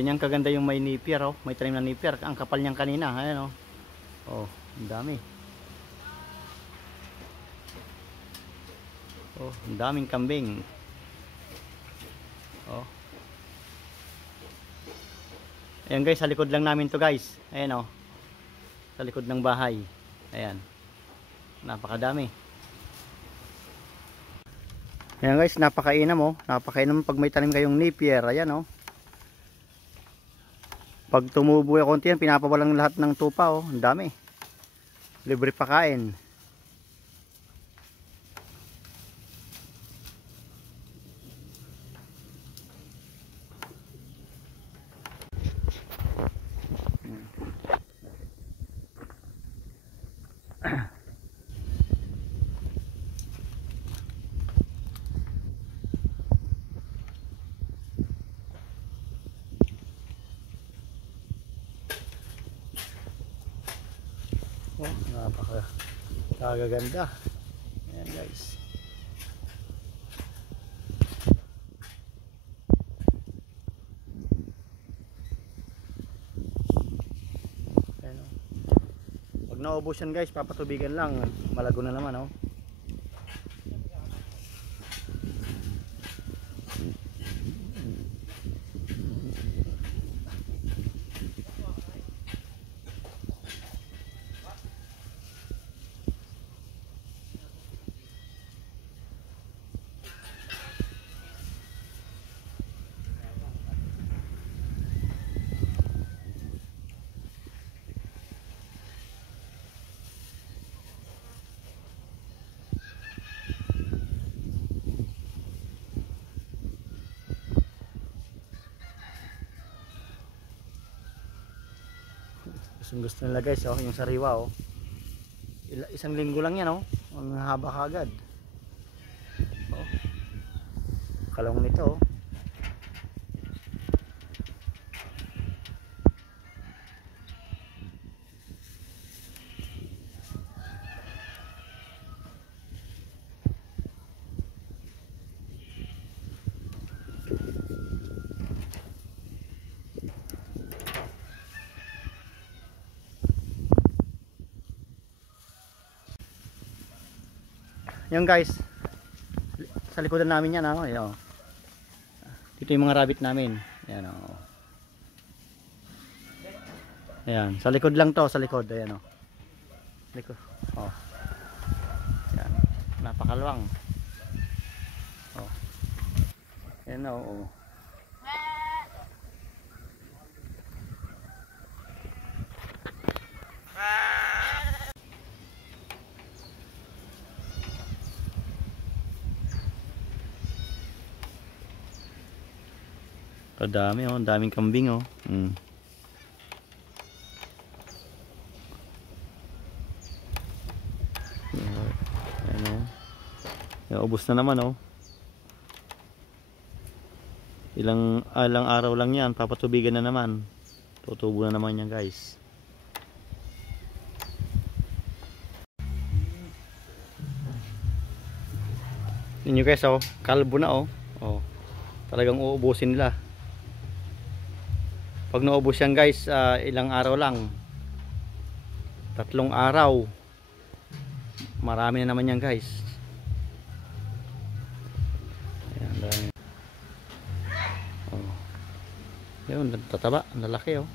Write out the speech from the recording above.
Ganyan kaganda yung may napier, oh. May tanim na napier. Ang kapal niyang kanina. Ayan, oh. Oh, ang dami. Oh, ang daming kambing. Oh. Ayan guys, sa likod lang namin to guys. Ayan, oh. Sa likod ng bahay. Ayan. Napakadami. Ayan guys, napakainam, oh. Napakainam pag may tanim kayong napier. Ayan, oh. Pag tumubo yung konti yan, pinapawalan lahat ng tupa, oh. Ang dami. Libre pakain. Oh, napakaganda. Ayan guys. Ayan, oh. Pag naubos yan guys, papatubigan lang. Malago na naman, oh. Gusto nila guys, oh, yung sariwa, oh. Isang linggo lang yan, oh. Ang haba kagad. Oh. Kalong nito, oh. Yung guys, sa likodan namin yan, oh. Ayan, oh. Dito yung mga rabbit namin. Ayan, oh. Ayan, sa likod lang to, sa likod. Ayan, oh. Likod. Oh. Ayan, napakaluwang. Oh. Ayan, oh. Kadami, oh, daming kambing, oh. Mm. Ayan, oh. Ayan, ubos na naman, oh. Ilang araw lang yan, papatubigan na naman. Tutubo na naman yan guys. Yun guys, oh, kalbo na, oh. Oh. Talagang uubusin nila. Pag naubos yan guys, ilang araw lang, 3 araw, marami na naman yan guys. Ayan, dahil. Oh. Yun, tataba, ang lalaki, oh.